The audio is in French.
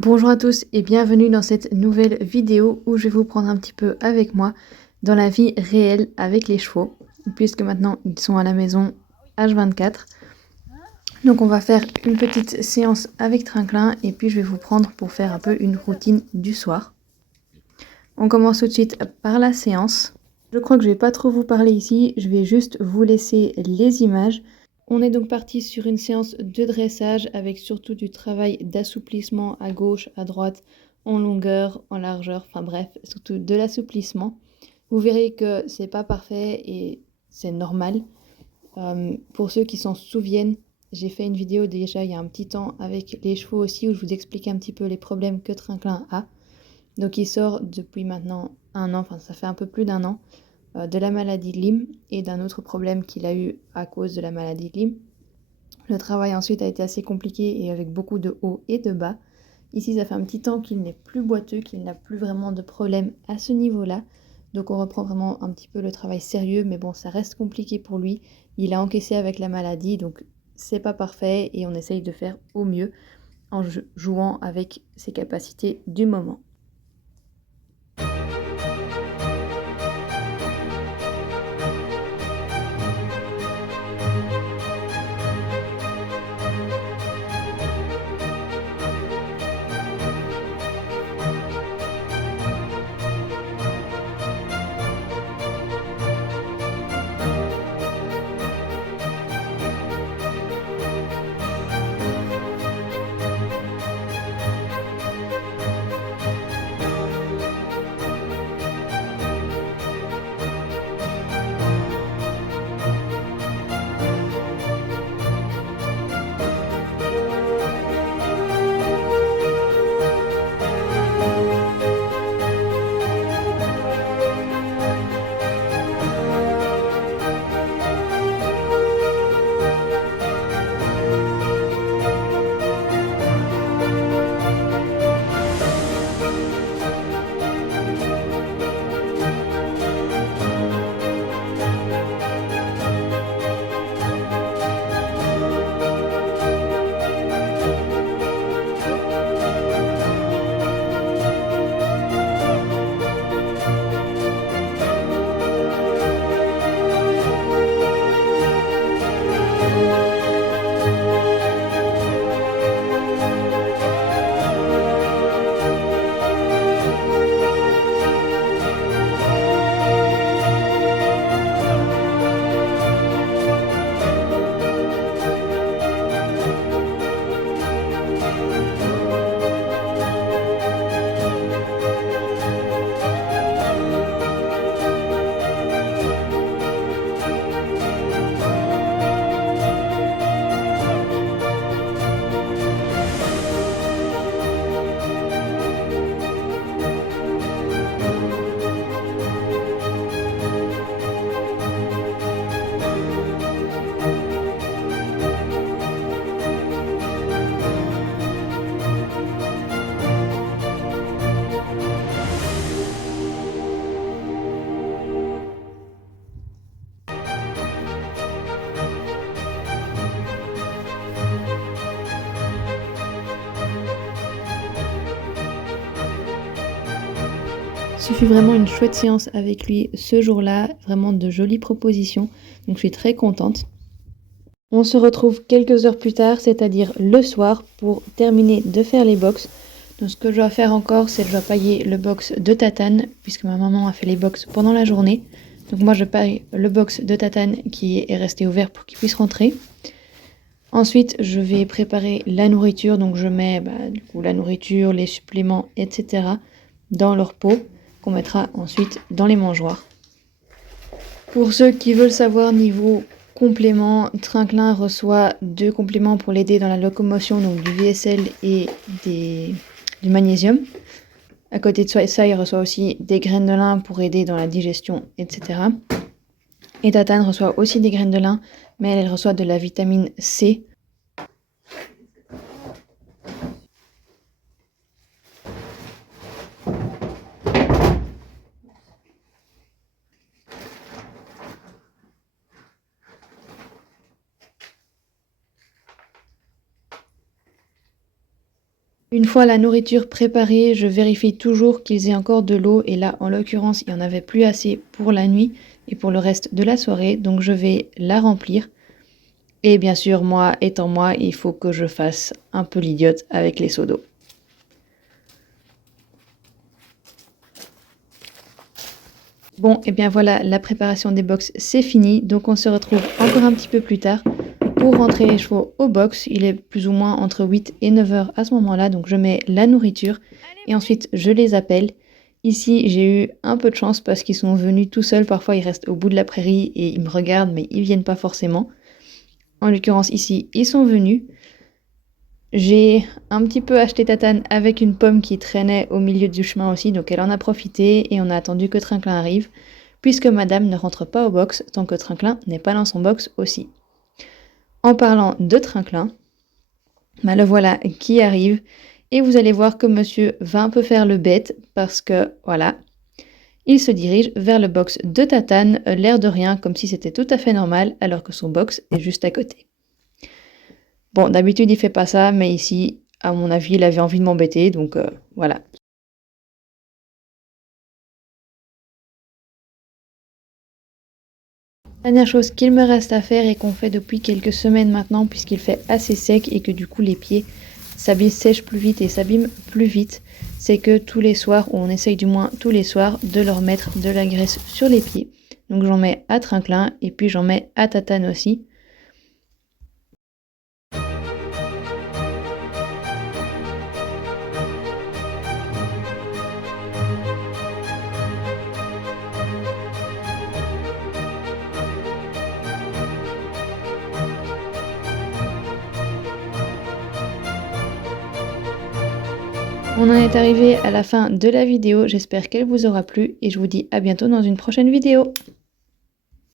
Bonjour à tous et bienvenue dans cette nouvelle vidéo où je vais vous prendre un petit peu avec moi dans la vie réelle avec les chevaux, puisque maintenant ils sont à la maison H24. Donc on va faire une petite séance avec Trinquelin et puis je vais vous prendre pour faire un peu une routine du soir. On commence tout de suite par la séance. Je crois que je vais pas trop vous parler ici, je vais juste vous laisser les images. On est donc parti sur une séance de dressage avec surtout du travail d'assouplissement à gauche, à droite, en longueur, en largeur, enfin bref, surtout de l'assouplissement. Vous verrez que c'est pas parfait et c'est normal. Pour ceux qui s'en souviennent, j'ai fait une vidéo déjà il y a un petit temps avec les chevaux aussi où je vous expliquais un petit peu les problèmes que Trinquelin a. Donc il sort depuis maintenant un an, enfin ça fait un peu plus d'un an, de la maladie de Lyme et d'un autre problème qu'il a eu à cause de la maladie de Lyme. Le travail ensuite a été assez compliqué et avec beaucoup de hauts et de bas. Ici, ça fait un petit temps qu'il n'est plus boiteux, qu'il n'a plus vraiment de problème à ce niveau-là. Donc on reprend vraiment un petit peu le travail sérieux, mais bon, ça reste compliqué pour lui. Il a encaissé avec la maladie, donc c'est pas parfait et on essaye de faire au mieux en jouant avec ses capacités du moment. Ce fut vraiment une chouette séance avec lui ce jour-là, vraiment de jolies propositions, donc je suis très contente. On se retrouve quelques heures plus tard, c'est-à-dire le soir, pour terminer de faire les box. Donc ce que je dois faire encore, c'est que je dois pailler le box de Tatane, puisque ma maman a fait les box pendant la journée. Donc moi je paille le box de Tatane qui est resté ouvert pour qu'il puisse rentrer. Ensuite, je vais préparer la nourriture, donc je mets du coup la nourriture, les suppléments, etc. dans leur pot, qu'on mettra ensuite dans les mangeoires. Pour ceux qui veulent savoir niveau complément, Trinquelin reçoit 2 compléments pour l'aider dans la locomotion, donc du VSL et du magnésium. À côté de ça, il reçoit aussi des graines de lin pour aider dans la digestion, etc. Et Tatane reçoit aussi des graines de lin, mais elle reçoit de la vitamine C. Une fois la nourriture préparée, je vérifie toujours qu'ils aient encore de l'eau et là en l'occurrence il n'y en avait plus assez pour la nuit et pour le reste de la soirée, donc je vais la remplir. Et bien sûr, moi étant moi, il faut que je fasse un peu l'idiote avec les seaux d'eau. Bon, et bien voilà, la préparation des box c'est fini, donc on se retrouve encore un petit peu plus tard pour rentrer les chevaux au box. Il est plus ou moins entre 8 et 9 heures à ce moment-là, donc je mets la nourriture et ensuite je les appelle. Ici, j'ai eu un peu de chance parce qu'ils sont venus tout seuls, parfois ils restent au bout de la prairie et ils me regardent mais ils viennent pas forcément. En l'occurrence ici, ils sont venus. J'ai un petit peu acheté Tatane avec une pomme qui traînait au milieu du chemin aussi, donc elle en a profité et on a attendu que Trinquelin arrive, puisque madame ne rentre pas au box tant que Trinquelin n'est pas dans son box aussi. En parlant de Trinquelin, le voilà qui arrive et vous allez voir que monsieur va un peu faire le bête parce que voilà, il se dirige vers le box de Tatane, l'air de rien, comme si c'était tout à fait normal alors que son box est juste à côté. Bon, d'habitude, il fait pas ça, mais ici, à mon avis, il avait envie de m'embêter, donc voilà. Dernière chose qu'il me reste à faire et qu'on fait depuis quelques semaines maintenant, puisqu'il fait assez sec et que du coup les pieds sèchent plus vite et s'abîment plus vite, c'est que tous les soirs, ou on essaye du moins tous les soirs, de leur mettre de la graisse sur les pieds. Donc j'en mets à Trinquelin et puis j'en mets à Tatane aussi. On en est arrivé à la fin de la vidéo, j'espère qu'elle vous aura plu et je vous dis à bientôt dans une prochaine vidéo.